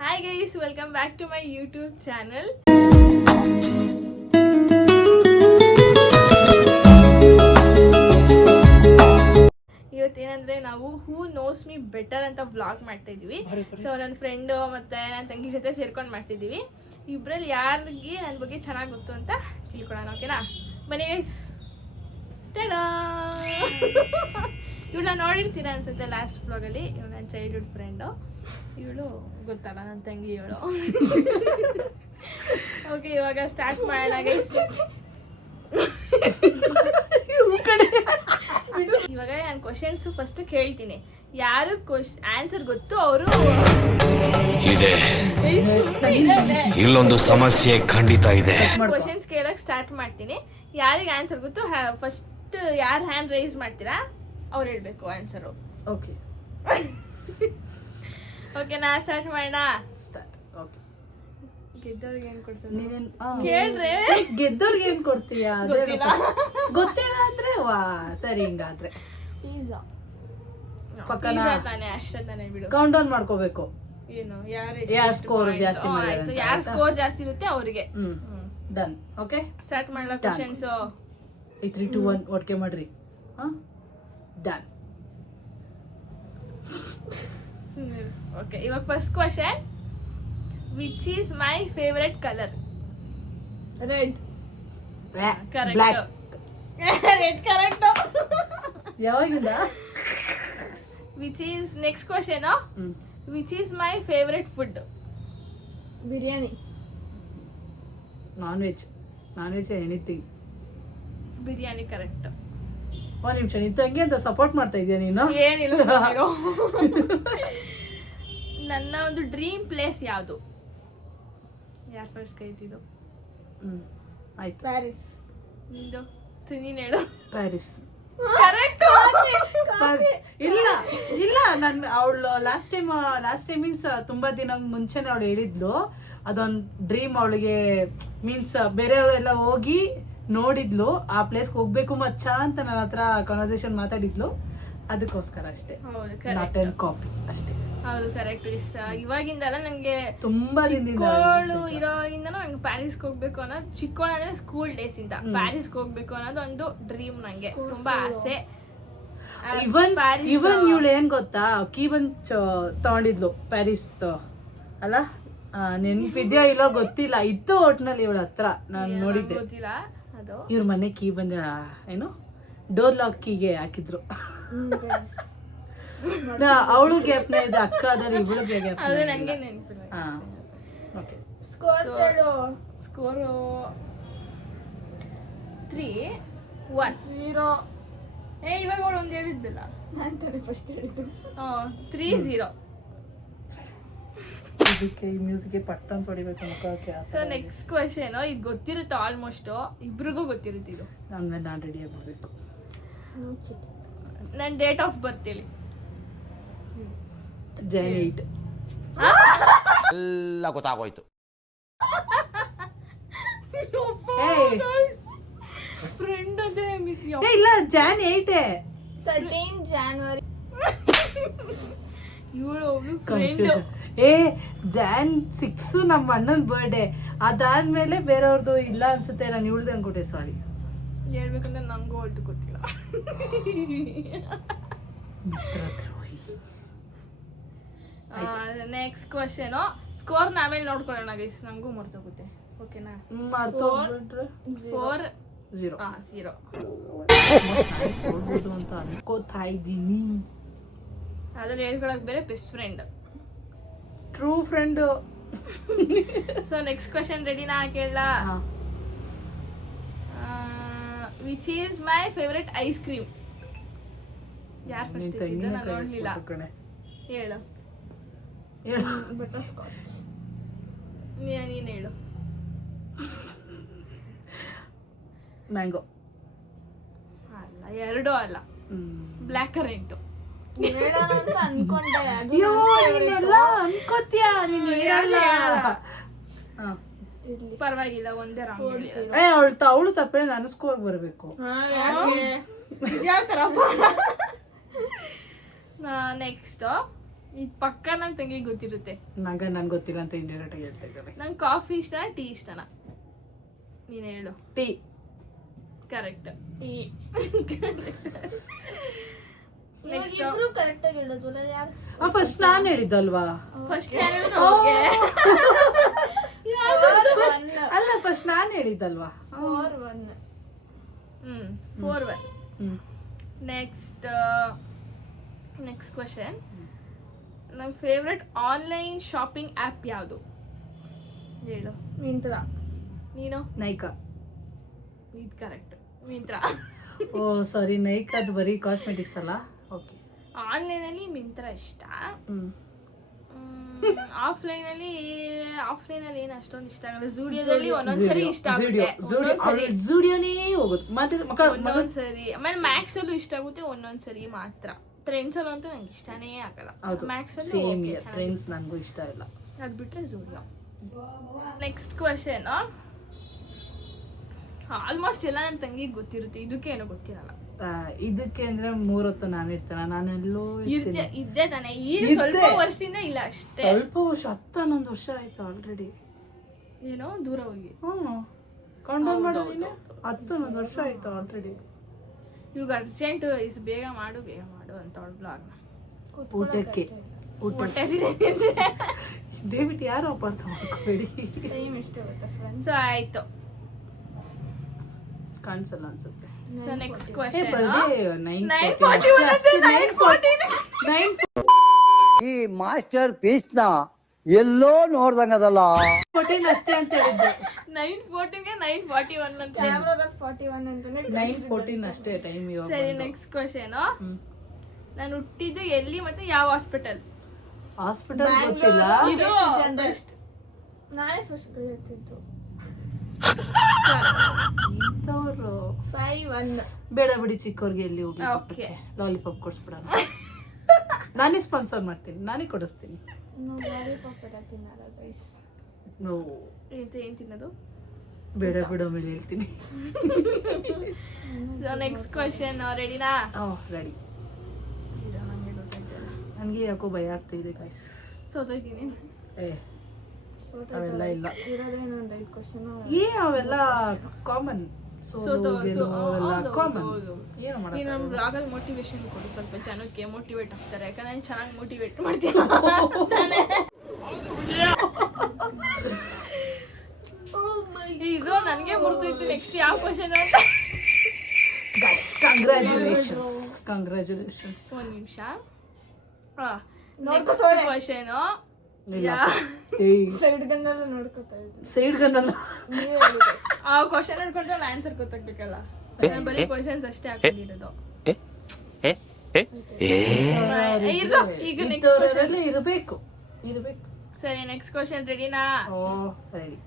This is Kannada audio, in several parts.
Hi guys, welcome back to my YouTube channel. ಇವತ್ತೇನಂದ್ರೆ ನಾವು ಹೂ ನೋಸ್ ಮೀ ಬೆಟರ್ ಅಂತ ವ್ಲಾಗ್ ಮಾಡ್ತಾ ಇದೀವಿ. ಸೊ ನನ್ನ ಫ್ರೆಂಡ್ ಮತ್ತೆ ನನ್ನ ತಂಗಿ ಜೊತೆ ಸೇರ್ಕೊಂಡು ಮಾಡ್ತಿದ್ದೀವಿ. ಇಬ್ಬರಲ್ಲಿ ಯಾರಿಗೆ ನನ್ನ ಬಗ್ಗೆ ಚೆನ್ನಾಗಿ ಗೊತ್ತು ಅಂತ ತಿಳ್ಕೊಳ್ಳೋಣ, ಓಕೆನಾ? ಬನ್ನಿ ಗೈಸ್. ಟಡಾ! ಇವಳನ್ನ ನೋಡಿರ್ತೀರ ಅನ್ಸುತ್ತೆ ಲಾಸ್ಟ್ ವ್ಲಾಗಲ್ಲಿ. ಇವಳು ನನ್ನ ಚೈಲ್ಡ್ಹುಡ್ ಫ್ರೆಂಡು. ಇವಳು ಗೊತ್ತಲ್ಲ ನನ್ನ ತಂಗಿ ಇವಳು. ಓಕೆ, ಇವಾಗ ಸ್ಟಾರ್ಟ್ ಮಾಡೋಣ ಗೈಸ್. ಇವಾಗ ನಾನು ಕ್ವಶನ್ಸ್ ಫಸ್ಟ್ ಕೇಳ್ತೀನಿ. ಯಾರು ಆನ್ಸರ್ ಗೊತ್ತು ಅವರು ಇಲ್ಲೊಂದು ಸಮಸ್ಯೆ ಖಂಡಿತ ಇದೆ. ಕ್ವಶನ್ಸ್ ಕೇಳಕ್ ಸ್ಟಾರ್ಟ್ ಮಾಡ್ತೀನಿ. ಯಾರಿಗೆ ಆನ್ಸರ್ ಗೊತ್ತು ಫಸ್ಟ್ ಯಾರು ಹ್ಯಾಂಡ್ ರೈಸ್ ಮಾಡ್ತೀರಾ ಅವ್ರು ಹೇಳ್ಬೇಕು ಆನ್ಸರು. ಓಕೆ ಓಕೆನಾ? ಸ್ಟಾರ್ಟ್ ಮಾಡೋಣ. ಸ್ಟಾರ್ಟ್. ಓಕೆ, ಗೆದ್ದವ್ರಿಗೆ ಏನ್ ಕೊಡ್ತಾರೆ ನೀವೇನ್ ಕೇಳ್ರೆ? ಗೆದ್ದವ್ರಿಗೆ ಏನ್ ಕೊಡ್ತೀಯಾ? ಗೊತ್ತಿಲ್ಲ. ಗೊತ್ತಿಲ್ಲ ಅಂದ್ರೆ ವಾ ಸರಿ. ಹಿಂಗಾದ್ರೆ ಪಿಜ್ಜಾ ಪಕ್ಕನ ತಾನೆ, ಅಷ್ಟೇ ತಾನೆ ಬಿಡು. ಕೌಂಟ್ ಡೌನ್ ಮಾಡ್ಕೋಬೇಕು. ಏನು ಯಾರ್ ಸ್ಕೋರ್ ಜಾಸ್ತಿ ಮಾಡಿದ್ದಾರೆ ಅಂತ. ಯಾರ್ ಸ್ಕೋರ್ ಜಾಸ್ತಿ ಇರುತ್ತೆ ಅವ್ರಿಗೆ. ಡನ್. ಓಕೆ, ಸ್ಟಾರ್ಟ್ ಮಾಡಲ ಕ್ವಶನ್ಸ್. 3 2 1 ಒಟ್ಟಿಗೆ ಮಾಡ್ರಿ. ಡನ್. ಓಕೆ, ಇವಾಗ first question. Which is my favourite colour? Red. Black. Red correct. ಯಾವಾಗಿಂದ? Which is next question. Which is my favourite food? Biryani. Non veg anything. Biryani correct. ಒಂದ್ ನಿಮಿಷ, ನಿನ್ ತಂಗಿ ಅಂತ ಸಪೋರ್ಟ್ ಮಾಡ್ತಾ ಇದೀಯ ನೀನು? ಏನಿಲ್ಲ. ನನ್ನ ಒಂದು ಡ್ರೀಮ್ ಪ್ಲೇಸ್ ಯಾವುದು? ಯಾರು ಫಸ್ಟ್ ಕೈತಿದ್ದು? ಆಯ್ತು, ಪ್ಯಾರಿಸ್. ನಿಂದು ನೀನು ಹೇಳು. ಪ್ಯಾರಿಸ್. ಕರೆಕ್ಟ್. ಇಲ್ಲ ನಾನು ಅವಳು ಲಾಸ್ಟ್ ಟೈಮ್ ಮೀನ್ಸ್ ತುಂಬಾ ದಿನ ಮುಂಚೆನೆ ಅವಳು ಹೇಳಿದ್ಲು ಅದೊಂದು ಡ್ರೀಮ್ ಅವಳಿಗೆ. ಮೀನ್ಸ್ ಬೇರೆಯವರೆಲ್ಲ ಹೋಗಿ ನೋಡಿದ್ಲು, ಆ ಪ್ಲೇಸ್ಗೆ ಹೋಗ್ಬೇಕು ಮಚ್ಚ ಅಂತ ನನ್ನ ಹತ್ರ ಕನ್ವರ್ಸೇಷನ್ ಮಾತಾಡಿದ್ಲು. ಅದಕ್ಕೋಸ್ಕರ ಅಷ್ಟೇ. ನಾಟ್ ಎನ್ ಕಾಪಿ ಅಷ್ಟೇ. ಹೌದು, ಕರೆಕ್ಟ್. ಇವಾಗಿಂದಲ್ಲ, ನಂಗೆ ತುಂಬಾ ಚಿಕ್ಕವಳು ಇರೋಯಿಂದನೂ ನಂಗೆ ಪ್ಯಾರಿಸ್ಗೆ ಹೋಗ್ಬೇಕು ಅನ್ನೋದು, ಚಿಕ್ಕವಳು ಅಂದ್ರೆ ಸ್ಕೂಲ್ ಡೇಸ್ ಇಂದ ಪ್ಯಾರಿಸ್ಗೆ ಹೋಗ್ಬೇಕು ಅನ್ನೋದು ಒಂದು ಡ್ರೀಮ್. ನಂಗೆ ತುಂಬಾ ಆಸೆ. ಇವನ್ ಇವಳು ಏನ್ ಗೊತ್ತಾ, ಕೀ ಬಂಚ್ ತಗೊಂಡಿದ್ಲು ಪ್ಯಾರಿಸ್ ಅಲ್ಲ, ನೆನ್ಪಿದ್ಯಾ ಇಲ್ಲೋ ಗೊತ್ತಿಲ್ಲ, ಇತ್ತು ಒಟ್ನಲ್ಲಿ ಇವಳ ಹತ್ರ. ನಾನು ನೋಡಿದ್ದೆ, ಗೊತ್ತಿಲ್ಲ ಅದು. ಇವ್ರ ಮನೆ ಕೀ ಬಂದ ಏನು ಡೋರ್ ಲಾಕ್ ಕೀಗೆ ಹಾಕಿದ್ರು. ಅವಳು ಗ್ಯಾಪ್ನ ಇದೆ, ಅಕ್ಕ ಅದರ ಇವಳು ಗ್ಯಾಪ್. ಅದು ನಂಗೆ ನೆನಪಿಲ್ಲ. ಸ್ಕೋರ್ 3-1. ಇವಾಗ ಅವಳು ಒಂದು ಹೇಳಿದ್ದಲ್ಲ, ನಾನು ತಾನೇ ಫಸ್ಟ್ ಹೇಳಿದ್ದು. 3-0. ಇದಕ್ಕೆ ಈ ಮ್ಯೂಸಿಕ್ಗೆ ಪಟ್ಟನ್ ಹೊಡಿಬೇಕು ಮುಖಕ್ಕೆ. ಸೊ ನೆಕ್ಸ್ಟ್ ಕ್ವಶನ್, ಇದು ಗೊತ್ತಿರುತ್ತೆ ಆಲ್ಮೋಸ್ಟ್, ಇಬ್ರಿಗೂ ಗೊತ್ತಿರುತ್ತೆ ಇದು. ಹಂಗ ನಾನು ರೆಡಿ ಆಗ್ಬಿಡ್ಬೇಕು. ನನ್ನ ಡೇಟ್ ಆಫ್ ಬರ್ತ್ ಹೇಳಿ. Jan 8. ಎಲ್ಲ ಗೊತ್ತಾಗೋಯ್ತು. ಫ್ರೆಂಡ್ ಅದೇ ಇಲ್ಲ, Jan 8. 13 January. ಇವಳು ಒಬ್ಳು ಫ್ರೆಂಡ್. Jan 6 ನಮ್ಮ ಅಣ್ಣನ ಬರ್ಡೇ. ಅದಾದ್ಮೇಲೆ ಬೇರೆಯವ್ರದ್ದು ಇಲ್ಲ ಅನ್ಸುತ್ತೆ. ನಾನು ಇವಳ್ದು ಅನ್ಕೊಟ್ಟೆ, ಸಾರಿ. ಹೇಳ್ಬೇಕಂದ್ರೆ ನಂಗೂ ಹೊರಟು ಗೊತ್ತಿಲ್ಲ. Next question. ಸ್ಕೋರ್ ಆಮೇಲೆ ನೋಡ್ಕೊಳ್ಳೋಣ ಗೈಸ್, ನಂಗೂ ಮರ್ತೋಗುತ್ತೆ. ಓಕೆನಾ? 4-0 ಅಂತ ಅನ್ಕೋತಾ ಇದ್ದೀನಿ. ಅದ್ರಲ್ಲಿ ಹೇಳ್ಕೊಳಕ್ ಬೇರೆ best friend, true friend. So next question ರೆಡಿನಾ? ಕೇಳ. Which is my favourite ice cream? ಯಾರು ಫಸ್ಟ್ ಇದ್ದಿದ್ದು? ನಾನು ನೋಡ್ಲಿಲ್ಲ. ಹೇಳು. Butter scotch. ನೀನು ಹೇಳು. ಮ್ಯಾಂಗೋ. ಅಲ್ಲ, ಎರಡೂ ಅಲ್ಲ. Black current. ಅನ್ಕೊಂಡೆ. ಅನ್ಕೋತೀಯ ನೀನು? ಪರವಾಗಿಲ್ಲ, ಒಂದೇ ರಾಂಗ್. ಅವಳು ತಪ್ಪೇ, ನಾನು ಸ್ಕೋರ್ ಬರಬೇಕು. ಯಾವ ತರ? ನೆಕ್ಸ್ಟ್ ಇದು ಪಕ್ಕ ನನ್ನ ತಂಗಿಗೆ ಗೊತ್ತಿರುತ್ತೆ. ನನ್ಗೆ ಗೊತ್ತಿಲ್ಲ ಅಂತ ಇಂಡಿರೇಟ್ ಆಗಿ ಹೇಳ್ತಾ ಇದ್ದಾರೆ. ನಂಗೆ ಕಾಫಿ ಇಷ್ಟನಾ ಟೀ ಇಷ್ಟನಾ? ನೀನು ಹೇಳು. ಟೀ. ಕರೆಕ್ಟ್. ಟೀ. ನೆಕ್ಸ್ಟ್ ಇಬ್ರು ಕರೆಕ್ಟ್ ಆಗಿ ಹೇಳೋದು ಯಾರು? ಫಸ್ಟ್ ನಾನು ಹೇಳಿದ್ದಲ್ವಾ? ಫಸ್ಟ್ ಅಲ್ಲ ಫಸ್ಟ್ ನಾನು ಹೇಳಿದ್ದಲ್ವಾ? 4-1. 4-1. Next question. ನನ್ನ ಫೇವ್ರೆಟ್ ಆನ್ಲೈನ್ ಶಾಪಿಂಗ್ ಆ್ಯಪ್ ಯಾವುದು? ಹೇಳು. ಮಿಂತ್ರಾ. ನೀನು? ನೈಕಾ. ಇದು ಕರೆಕ್ಟ್. ಮಿಂತ್ರಾ. ಓ ಸಾರಿ, ನೈಕಾ ಅದು ಬರೀ ಕಾಸ್ಮೆಟಿಕ್ಸ್ ಅಲ್ಲ. ಓಕೆ. ಆನ್ಲೈನಲ್ಲಿ ಮಿಂತ್ರಾ ಇಷ್ಟ. ಆಫ್ಲೈನಲ್ಲಿ ಏನು ಅಷ್ಟೊಂದು ಇಷ್ಟ ಆಗಲ್ಲ. ಝೂಡಿಯೋದಲ್ಲಿ ಒಂದೊಂದ್ಸರಿ ಇಷ್ಟ ಆಗುತ್ತೆ. ಝೂಡಿಯೋನೇ ಹೋಗೋದು ಮತ್ತೆ ಒಂದೊಂದ್ಸರಿ. ಆಮೇಲೆ ಮ್ಯಾಕ್ಸಲ್ಲೂ ಇಷ್ಟ ಆಗುತ್ತೆ ಒಂದೊಂದ್ಸರಿ ಮಾತ್ರ. ಟ್ರೆಂಡ್ಸಲ್ಲೂ ಅಂತೂ ನಂಗೆ ಇಷ್ಟನೇ ಆಗಲ್ಲ. ಮ್ಯಾಕ್ಸಲ್ಲಿ ಸೇಮ್ ಟ್ರೆಂಡ್ಸ್ ನನಗೂ ಇಷ್ಟ ಇಲ್ಲ. ಅದು ಬಿಟ್ಟರೆ ಝೂಡಿಯೋ. Next question. ಆಲ್ಮೋಸ್ಟ್ ಎಲ್ಲ ನನ್ನ ತಂಗಿಗೆ ಗೊತ್ತಿರುತ್ತೆ, ಇದಕ್ಕೆ ಏನೋ ಗೊತ್ತಿರಲ್ಲ. ಇದಕ್ಕೆ ಅಂದ್ರೆ 3 ಹೊತ್ತು ನಾನು ಇರ್ತೇನೆ. ನಾನೆಲ್ಲೋ ಇದ್ದೇ ತಾನೆ. ಈಗ ಸ್ವಲ್ಪ ವರ್ಷದಿಂದ ಇಲ್ಲ ಅಷ್ಟೇ. ಸ್ವಲ್ಪ ವರ್ಷ 10-11 ವರ್ಷ ಆಯ್ತು ಆಲ್ರೆಡಿ. ಏನೋ ದೂರ ಹೋಗಿ ಕಂಟ್ರೋಲ್ ಮಾಡೋದಿಲ್ಲ. 10-11 ವರ್ಷ ಆಯ್ತು ಆಲ್ರೆಡಿ. ಇವಾಗ ಅರ್ಜೆಂಟ್ ಬೇಗ ಮಾಡು ಅಂತ ಅವಳು ಬ್ಲಾಗ್ನ. ಊಟಕ್ಕೆ ಹೊಟ್ಟೆ ದಯವಿಟ್ಟು ಯಾರು ಅಪಾರ್ಥ ಮಾಡ್ಕೋಬೇಡಿ. ಟೈಮ್ ಇಷ್ಟೇ ಗೊತ್ತಾ ಫ್ರೆಂಡ್ಸ್? ಸೊ ಆಯ್ತು. ಕಾಣಿಸಲ್ಲ ಅನ್ಸುತ್ತೆ. So next question. ಈ ಮಾಸ್ಟರ್ ಪೀಸ್ ನ ಎಲ್ಲೋ ನೋಡ್ದಂಗದಲ್ಲ. 14 ಅಷ್ಟೇ ಅಂತ ಹೇಳಿದ್ದು. 9:14ಗೆ 9:41 ಅಂತ. ಕ್ಯಾಮ್ರಾದಲ್ಲಿ 41 ಅಂತಾನೆ. 9:14 ಅಷ್ಟೇ ಟೈಮ್ ಇವಾಗ. ಸರಿ ನೆಕ್ಸ್ಟ್ ಕ್ವಶನ್. ನಾನು ಹುಟ್ಟಿದ್ದು ಎಲ್ಲಿ ಮತ್ತೆ ಯಾವ ಹಾಸ್ಪಿಟಲ್? ಹಾಸ್ಪಿಟಲ್ ಗೊತ್ತಿಲ್ಲ. ಇದು ನಾಳೆ ಫಸ್ಟ್ ಹೇಳ್ತಿದ್ದು. ಇಂಥವ್ರು 5-1. ಬೇಡ ಬಿಡಿ, ಚಿಕ್ಕವ್ರಿಗೆ ಎಲ್ಲಿ ಹೋಗಿ Okay. ಲಾಲಿಪಾಪ್ ಕೊಡಿಸ್ಬಿಡೋಣ. ನಾನೇ ಸ್ಪಾನ್ಸರ್ ಮಾಡ್ತೀನಿ, ನಾನೇ ಕೊಡಿಸ್ತೀನಿ. ಲಾಲಿಪಾಪ್ ಎಲ್ಲ ತಿನ್ನಲ್ಲ ಗೈಸ್. ಏನ್ ತಿನ್ನೋದು? ಬೇಡ ಬಿಡೋ ಮೇಲೆ ಹೇಳ್ತೀನಿ. So next question. ರೆಡಿನಾ? ರೆಡಿ. ನನಗೆ ಯಾಕೋ ಭಯ ಆಗ್ತಿದೆ ಗೈಸ್. ಸೋತೋಯ್ತೀನಿ. ಅವೆಲ್ಲ ಇಲ್ಲ. ಇರೋದೇನೋ ಒಂದು 5 ಕ್ವಶನ್. ಅವೆಲ್ಲ ಕಾಮನ್. ಕಾಮನ್. ಏನು ನೀನು ಮಾಡೋದು? ನಮ್ಮ ಬ್ಲಾಗಲ್ಲಿ ಮೋಟಿವೇಶನ್ ಕೊಡು, ಸ್ವಲ್ಪ ಜನಕ್ಕೆ ಮೋಟಿವೇಟ್ ಆಗ್ತಾರೆ. ಯಾಕಂದ್ರೆ ನಾನು ಚೆನ್ನಾಗಿ ಮೋಟಿವೇಟ್ ಮಾಡ್ತೀನಿ. ಇದು ನನಗೆ ಮುರಿದೋಯ್ತು. ನೆಕ್ಸ್ಟ್ ಯಾವ ಕ್ವಶನ್? Guys congratulations. ಒಂದು ನಿಮಿಷ. ನೋಡ್ಕೊ ಕ್ವಶನ್. ಸೈಡ್ ಗನ್ನೆಲ್ಲ ನೋಡ್ಕೊತಾ ಇದ್ದೆ. ಸೈಡ್ ಗನ್ನಲ್ಲ. ನೀವೇ ಹೇಳಿ guys. ಆ ಕ್ವಶನ್ ಅನ್ಕೊಂಡ್ರೆ ಆನ್ಸರ್ ಗೊತ್ತಾಗ್ಬೇಕಲ್ಲ. ನಾನು ಬರೀ ಕ್ವಶನ್ಸ್ ಅಷ್ಟೇ ಹಾಕೊಂಡಿರೋದು. ಈಗ ನೆಕ್ಸ್ಟ್ ಕ್ವಶನ್ ಇರಬೇಕು. ಸರಿ ನೆಕ್ಸ್ಟ್ ಕ್ವಶನ್. ರೆಡಿನಾ? ರೆಡಿ.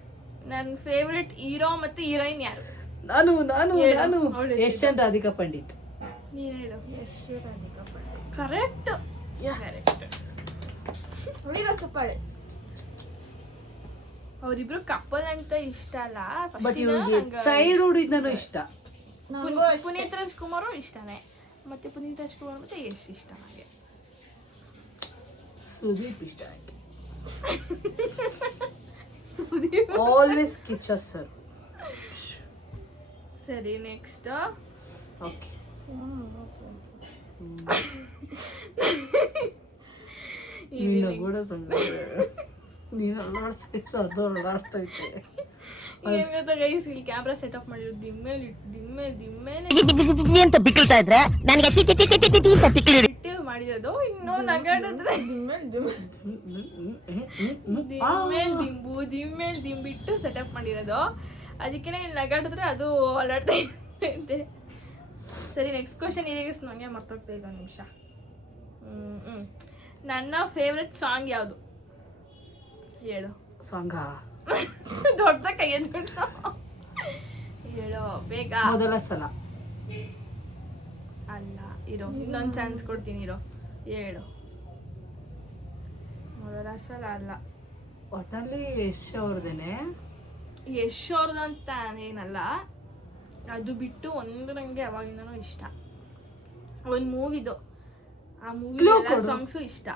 ನನ್ನ ಫೇವ್ರೆಟ್ ಹೀರೋ ಮತ್ತೆ ಹೀರೋಯಿನ್ ಯಾರು? ನಾನು ಹೇಳು. ಯಶ್ ಅಂಡ್ ರಾಧಿಕಾ ಪಂಡಿತ್. ನೀನು ಹೇಳು. ಯಶ್ ರಾಧಿಕಾ ಪಂಡಿತ್. ಕರೆಕ್ಟ್. ವೀರ ಚಪ್ಪಾಳೆ. ಅವರಿಬ್ರು ಕಪಲ್ ಅಂತ ಇಷ್ಟ ಅಲ್ಲ. ಬಟ್ ಇವ್ರಿಗೆ ಚೈಲ್ಡ್ಹುಡ್ ಇಂದನೂ ಇಷ್ಟ. ನಂಗೂ ಅಷ್ಟೇ. ಪುನೀತ್ ರಾಜ್ಕುಮಾರ್ ಇಷ್ಟನೇ. ಮತ್ತೆ ಪುನೀತ್ ರಾಜ್ಕುಮಾರ್ ಮತ್ತೆ ಯಶ್ ಇಷ್ಟ ನನಗೆ. ಸುದೀಪ್ ಇಷ್ಟ. ಸುದೀಪ್ ಆಲ್ವೇಸ್ ಕಿಚ್ಚಸ್ ಸರ್. ಸರಿ ನೆಕ್ಸ್ಟ್. ಓಕೆ. ನೀನು ಕೂಡ ನೀನು ಅಲ್ಲಾಡ್ಸ್ಬೇಕು, ಅದು ಅಲ್ಲಾಡ್ತೈತೆ. ಏನ್ ಗೊತ್ತಾ ಗೈಸ್, ಇಲ್ಲಿ ಕ್ಯಾಮ್ರಾ ಸೆಟಪ್ ಮಾಡಿರೋದು ದಿಮ್ಮೇಲೆ ಇಟ್ಟು ಮಾಡಿರೋದು. ಇನ್ನು ನಗಾಡಿದ್ರೆ ದಿಮ್ಮೇಲೆ ದಿಂಬಿಟ್ಟು ಸೆಟಪ್ ಮಾಡಿರೋದು. ಅದಕ್ಕೆ ಇಲ್ಲಿ ನಗಾಡಿದ್ರೆ ಅದು ಅಲ್ಲಾಡ್ತೈತೆ. ಸರಿ ನೆಕ್ಸ್ಟ್ ಕ್ವಶನ್. ಈಗ ನನಗೆ ಮರ್ತೋಗ್ತಾ ಇದೆ. 1 ನಿಮಿಷ. ನನ್ನ ಫೇವ್ರೆಟ್ ಸಾಂಗ್ ಯಾವುದು? ಹೇಳು. ಸಾಂಗ ದೊಡ್ಡ ಕೈಯ ದೊಡ್ಡ ಹೇಳು ಬೇಗ. ಮೊದಲ ಸಲ ಅಲ್ಲ, ಇರೋ ಇನ್ನೊಂದು ಚಾನ್ಸ್ ಕೊಡ್ತೀನಿ. ಇರೋ ಹೇಳು. ಮೊದಲ ಸಲ ಅಲ್ಲ. ಒಟ್ಟಲ್ಲಿ ಯಶ್ ಅವ್ರದೇನೆ. ಯಶ್ ಅವ್ರದ್ದು ಅಂತ ಏನಲ್ಲ, ಅದು ಬಿಟ್ಟು ಒಂದು ನನಗೆ ಯಾವಾಗಿಂದನೂ ಇಷ್ಟ. ಒಂದು ಮೂವಿದು ಆ ಮೂವಿ Clue ಎಲ್ಲ ಕೊಡು. ಸಾಂಗ್ಸು ಇಷ್ಟ.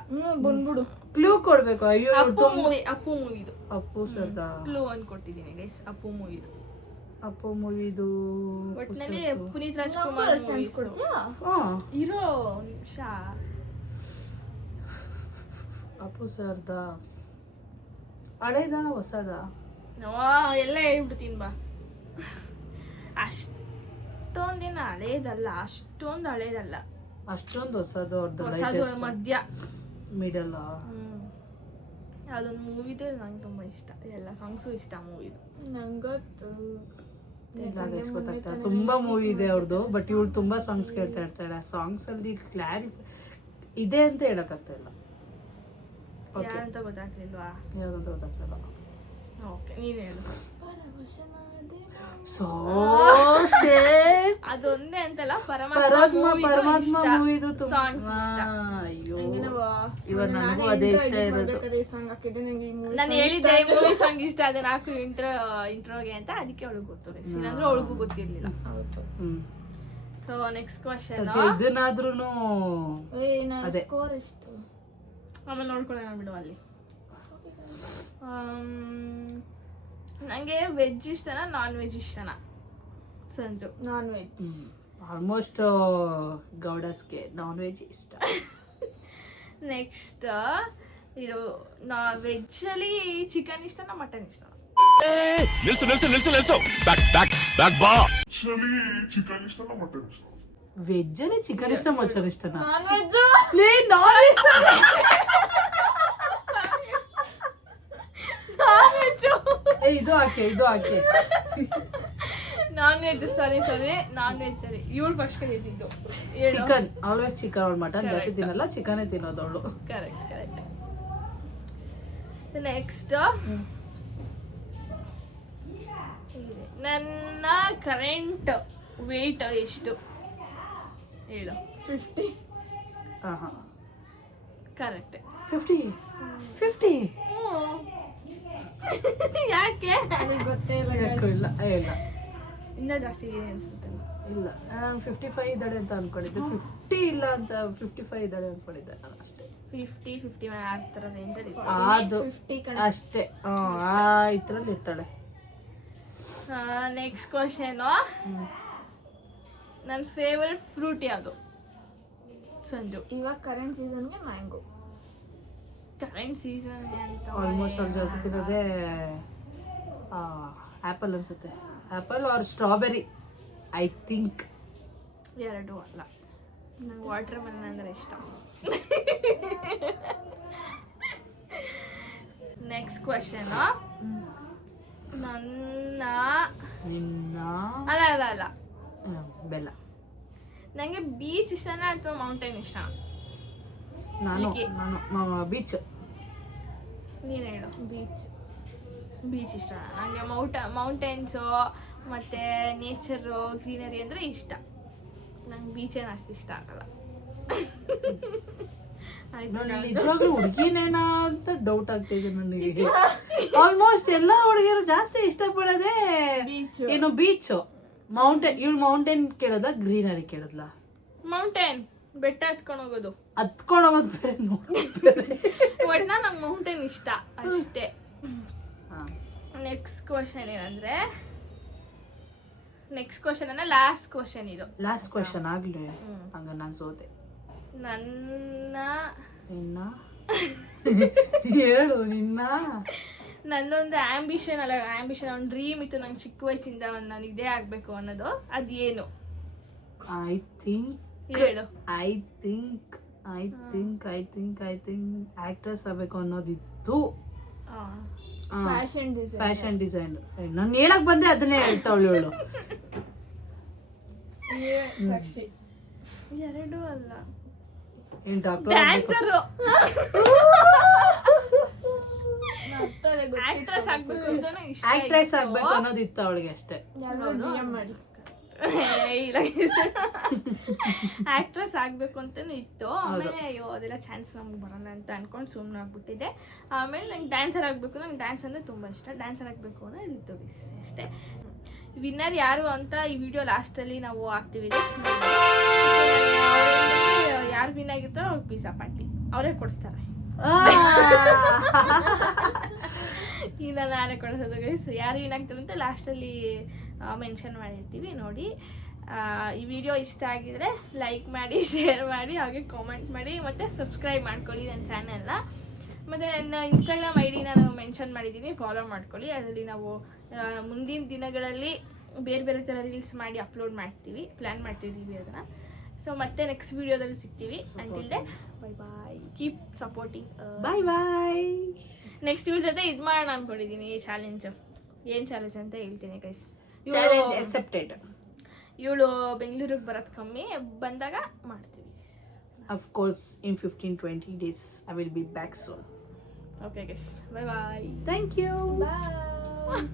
ಬಂದ್ಬಿಡು. ಕ್ಲೂ ಕೊಡ್ಬೇಕು. ಅಯ್ಯೋ ಅಪ್ಪು ಮೂವಿದು ಅಪ್ಪು ಸರ್ದ ಕ್ಲೂ ಅಂತ ಕೊಟ್ಟಿದ್ದೀನಿ ಗೈಸ್. ಅಪ್ಪು ಮೂವಿದು ಅಪ್ಪು ಮೂವಿದು ಒಟ್ಟಿನಲ್ಲಿ ಪುನೀತ್ ನಂಗೂ ರಾಜ್ಕುಮಾರ್ ಎರಡು ಚಾನ್ಸ್ ಮೂವೀಸ್ ಕೊಡ್ತೀಯಾ? ಇರೋ ನಿಮಿಷ. ಅಪ್ಪು ಸರ್ದ ಹಳೇದ ಹೊಸದ? ಎಲ್ಲ ಹೇಳ್ಬಿಡ್ತೀನಿ ಬಾ. ಅಷ್ಟೊಂದೇನು ಹಳೇದಲ್ಲ, ಅಷ್ಟೊಂದು ಹಳೇದಲ್ಲ, ಅಷ್ಟೊಂದು ಹೊಸದು ಹೊಸದು ಮಧ್ಯ. ಮಿಡಲ್. ಅದೊಂದು ಮೂವಿದು ನಂಗೆ ತುಂಬ ಇಷ್ಟ, ಎಲ್ಲ ಸಾಂಗ್ಸು ಇಷ್ಟ ಮೂವಿದು. ನಂಗೊತ್ತು. ಗೊತ್ತಾಗ್ತದೆ. ತುಂಬಾ ಮೂವಿ ಇದೆ ಅವ್ರದ್ದು, ಬಟ್ ಇವಳು ತುಂಬಾ ಸಾಂಗ್ಸ್ ಕೇಳ್ತಾ ಇರ್ತಾಳೆ. ಸಾಂಗ್ಸ್ ಅಲ್ಲಿ ಕ್ಲಾರಿಫೈ ಇದೆ ಅಂತ ಹೇಳಕ್ಕಾಗ್ತಾ ಇಲ್ಲ. ಯಾರಂತ ಗೊತ್ತಾಗ್ಲಿಲ್ವಾ? ಯಾವ್ದಂತ ಗೊತ್ತಾಗ್ತಾ ಇಲ್ಲ. ಓಕೆ, ನೀನು ಹೇಳು. ಅದೊಂದೇ ಅಂತಲ್ಲ, ಪರಮಾತ್ಮ ಮೂವಿದು ಸಾಂಗ್ಸ್ ಇಷ್ಟ. ಅಯ್ಯೋ ಇವಾಗ ನನಗೂ ಅದೇ ಇಷ್ಟ ಇರೋದು. ನಾನು ಹೇಳಿದ್ದೆ ಮೂವಿ ಸಾಂಗ್ ಇಷ್ಟ, ಅದನ್ನ ಹಾಕು ಇಂಟ್ರೋಗೆ ಅಂತ, ಅದಕ್ಕೆ ಅವಳಿಗೆ ಗೊತ್ತು. ಇಲ್ಲಾಂದ್ರೆ ಅವಳಿಗೂ ಗೊತ್ತಿರ್ಲಿಲ್ಲ. So next question. ಇದನ್ನಾದ್ರೂನು ಅದೇ ಸ್ಕೋರ್ ಎಷ್ಟು? ಆಮೇಲೆ ನೋಡ್ಕೊಳ್ಳೋಣ ಬಿಡು ಅಲ್ಲಿ. ನನಗೆ ವೆಜ್ ಇಷ್ಟನಾ ನಾನ್ ವೆಜ್ ಇಷ್ಟನಾ ಸಂಜು? Non veg. ಆಲ್ಮೋಸ್ಟ್ ಗೌಡಸ್ಗೆ ನಾನ್ ವೆಜ್ ಇಷ್ಟ. ನೆಕ್ಸ್ಟ್ ಇದು ವೆಜ್ ಅಲ್ಲಿ ಚಿಕನ್ ಇಷ್ಟನಾ ಮಟನ್ ಇಷ್ಟನಾ? ನಿಲ್ಸು ನಿಲ್ಸು ನಿಲ್ಸು ನಿಲ್ಸು ಬ್ಯಾಕ್ ಬ್ಯಾಕ್ ಬ್ಯಾಕ್ ಬಾ. ವೆಜ್ ಅಲ್ಲಿ ಚಿಕನ್ ಇಷ್ಟ ಮಟನ್ ಇಷ್ಟನಾ? Non veg. ಇದು ಹಾಕಿ ನಾನ್ ವೆಜ್. ಸಾರಿ ನಾನ್ ವೆಜ್ ಸರಿ. ಇವಳು ಫಸ್ಟ್ ಹೇಳಿದ್ದು ಚಿಕನ್. Always chicken. ಅವಳು ಮಟನ್ ಜಾಸ್ತಿ ತಿನ್ನಲ್ಲ, ಚಿಕನೇ ತಿನ್ನೋದು ಅವಳು. ಕರೆಕ್ಟ್. ನೆಕ್ಸ್ಟ್ ನನ್ನ ಕರೆಂಟ್ ವೇಟ್ ಎಷ್ಟು ಹೇಳು? 50. ಕರೆಕ್ಟ್. 50. ಯಾಕೆ? ಗೊತ್ತೇ ಇಲ್ಲ. ಇಲ್ಲ ಇನ್ನ ಜಾಸ್ತಿ ಇದೆ ಅನ್ಸುತ್ತೆ. ಇಲ್ಲ, ನಾನು 55 ಇದ್ದಾಳೆ ಅಂತ ಅನ್ಕೊಂಡಿದ್ದೆ. 50 ಇಲ್ಲ ಅಂತ 55 ಇದ್ದಾಳೆ ಅನ್ಕೊಂಡಿದ್ದೆ ನಾನು ಅಷ್ಟೇ. 50 ಆ ಥರ ರೇಂಜಲ್ಲಿ ಅದು 50 ಕಣೆ. ಅಷ್ಟೇ. ಇದ್ರಲ್ಲಿ ಇರ್ತಾಳೆ. Next question. ನನ್ನ ಫೇವರೆಟ್ ಫ್ರೂಟ್ ಯಾವುದು ಸಂಜು? ಇವಾಗ ಕರೆಂಟ್ ಸೀಸನ್ಗೆ ಮ್ಯಾಂಗೋ. ಕರೆಂಟ್ ಸೀಸನ್ ಅಂತ ಆಲ್ಮೋಸ್ಟ್ ಅವ್ರು ಜಾಸ್ತಿ ತಿನ್ನೋದೇ ಆ್ಯಪಲ್ ಅನ್ಸುತ್ತೆ. Apple or strawberry I think. ಎರಡು ಅಲ್ಲ, ನಂಗೆ ವಾಟರ್ ಮೆಲನ್ ಅಂದರೆ ಇಷ್ಟ. Next question. ನಿನ್ನ ಅಲ್ಲ ಬೆಲ್ಲ. ನನಗೆ ಬೀಚ್ ಇಷ್ಟನಾ ಅಥವಾ ಮೌಂಟೇನ್ ಇಷ್ಟ? ನಾನು ಬೀಚ್. ನೀನು ಹೇಳು. ಬೀಚ್ ಇಷ್ಟ ನನಗೆ. ಮೌಂಟೇನ್ಸು ಮತ್ತು ನೇಚರು ಗ್ರೀನರಿ ಅಂದರೆ ಇಷ್ಟ. ನಂಗೆ ಬೀಚೇನು ಅಷ್ಟು ಇಷ್ಟ ಆಗಲ್ಲ. ನಿಜವಾಗ್ಲೂ ಹುಡುಗಿನೇನಾ ಅಂತ ಡೌಟ್ ಆಗ್ತಿದೆ ನನಗೆ. ಆಲ್ಮೋಸ್ಟ್ ಎಲ್ಲ ಹುಡುಗಿಯರು ಜಾಸ್ತಿ ಇಷ್ಟಪಡೋದೇ ಏನು ಬೀಚ್, ಮೌಂಟೇನ್. ಇವಳು ಮೌಂಟೇನ್ ಕೇಳೋದ ಗ್ರೀನರಿ ಕೇಳೋದ್ಲ? ಮೌಂಟೇನ್, ಬೆಟ್ಟ ಹತ್ಕೊಂಡು ಹೋಗೋದು ಬೇರೆ ನೋಡಿ. ಒಟ್ನ ನಂಗೆ ಮೌಂಟೇನ್ ಇಷ್ಟ ಅಷ್ಟೇ. ನೆಕ್ಸ್ಟ್ ಕ್ವಶನ್ ಏನಂದ್ರೆ, ಲಾಸ್ಟ್ ಕ್ವಶನ್ ಇದು. ಲಾಸ್ಟ್ ಕ್ವಶನ್ ಆಗ್ಲಿ? ಹಂಗ ನಾನು ಸೋತೆ. ನಿನ್ನ ಹೇಳು. ನನ್ನೊಂದು ಆಂಬಿಷನ್ ಒಂದು ಡ್ರೀಮ್ ಇತ್ತು ನಂಗೆ ಚಿಕ್ಕ ವಯಸ್ಸಿಂದ. ನಾನು ಇದೇ ಆಗಬೇಕು ಅನ್ನೋದು, ಅದೇನು? ಐ ಥಿಂಕ್ ಆಕ್ಟ್ರೆಸ್ ಆಗಬೇಕು ಅನ್ನೋದಿತ್ತು. Fashion design. ನಾನು ಹೇಳಕ್ ಬಂದೆ ಅದನ್ನೇ ಹೇಳ್ತಾವಳು ಇವಳು. ಸಾಕ್ಷಿ. ಎರಡು ಅಲ್ಲ, ಡ್ಯಾನ್ಸರು. ಆಕ್ಟ್ರೆಸ್ ಆಗ್ಬೇಕು ಅಂತಾನು ಇಷ್ಟ. ಆಕ್ಟ್ರೆಸ್ ಆಗ್ಬೇಕು ಅನ್ನೋದಿತ್ತು ಅವಳಿಗೆ ಅಷ್ಟೇ. ಆಕ್ಟ್ರೆಸ್ ಆಗ್ಬೇಕು ಅಂತಾನು ಇತ್ತು. ಆಮೇಲೆ ಅಯ್ಯೋ ಅದೆಲ್ಲ ಚಾನ್ಸ್ ನಮ್ಗೆ ಬರೋಣ ಅಂತ ಅನ್ಕೊಂಡು ಸುಮ್ಮನೆ ಆಗ್ಬಿಟ್ಟಿದೆ. ಆಮೇಲೆ ನಂಗೆ ಡ್ಯಾನ್ಸರ್ ಆಗಬೇಕು, ನಂಗೆ ಡ್ಯಾನ್ಸ್ ಅಂದರೆ ತುಂಬ ಇಷ್ಟ. ಡ್ಯಾನ್ಸರ್ ಆಗಬೇಕು ಅನ್ನೋದು ಇತ್ತು ಅಷ್ಟೇ. ವಿನ್ನರ್ ಯಾರು ಅಂತ ಈ ವಿಡಿಯೋ ಲಾಸ್ಟಲ್ಲಿ ನಾವು ಹಾಕ್ತೀವಿ. ಯಾರು ವಿನ್ ಆಗಿರ್ತಾರೋ ಅವ್ರಿಗೆ ಪಿಜ್ಜಾ ಪಾರ್ಟಿ ಅವರೇ ಕೊಡಿಸ್ತಾರೆ. ಇಲ್ಲ ನಾನೇ ಕೊಡಿಸೋದು ಗೈಸ್. ಯಾರು ವಿನ್ ಆಗ್ತಾರೆ ಅಂತ ಲಾಸ್ಟಲ್ಲಿ ಮೆನ್ಷನ್ ಮಾಡಿರ್ತೀವಿ ನೋಡಿ. ಈ ವಿಡಿಯೋ ಇಷ್ಟ ಆಗಿದ್ರೆ ಲೈಕ್ ಮಾಡಿ, ಶೇರ್ ಮಾಡಿ, ಹಾಗೆ ಕಾಮೆಂಟ್ ಮಾಡಿ, ಮತ್ತು ಸಬ್ಸ್ಕ್ರೈಬ್ ಮಾಡ್ಕೊಳ್ಳಿ ನನ್ನ ಚಾನಲ್ನ. ಮತ್ತು ನನ್ನ ಇನ್ಸ್ಟಾಗ್ರಾಮ್ ಐ ಡಿ ನಾನು ಮೆನ್ಷನ್ ಮಾಡಿದ್ದೀನಿ, ಫಾಲೋ ಮಾಡ್ಕೊಳ್ಳಿ. ಅದರಲ್ಲಿ ನಾವು ಮುಂದಿನ ದಿನಗಳಲ್ಲಿ ಬೇರೆ ಬೇರೆ ಥರ ರೀಲ್ಸ್ ಮಾಡಿ ಅಪ್ಲೋಡ್ ಮಾಡ್ತೀವಿ, ಪ್ಲ್ಯಾನ್ ಮಾಡ್ತಿದ್ದೀವಿ ಅದನ್ನು. ಸೊ ಮತ್ತೆ ನೆಕ್ಸ್ಟ್ ವಿಡಿಯೋದಲ್ಲಿ ಸಿಗ್ತೀವಿ. Until then bye bye, keep supporting. Bye bye. Next ಇವ್ರ ಜೊತೆ ಇದು ಮಾಡೋಣ ಅಂದ್ಕೊಂಡಿದ್ದೀನಿ, ಈ ಚಾಲೆಂಜ್. ಏನು ಚಾಲೆಂಜ್ ಅಂತ ಹೇಳ್ತೀನಿ ಗೈಸ್. Challenge accepted. ಇವಳು ಬೆಂಗಳೂರಿಗೆ ಬರೋದು ಕಮ್ಮಿ, ಬಂದಾಗ ಮಾಡ್ತೀವಿ. Of course, in 15-20 days, I will be back soon. Okay guys, bye bye. Thank you. Bye.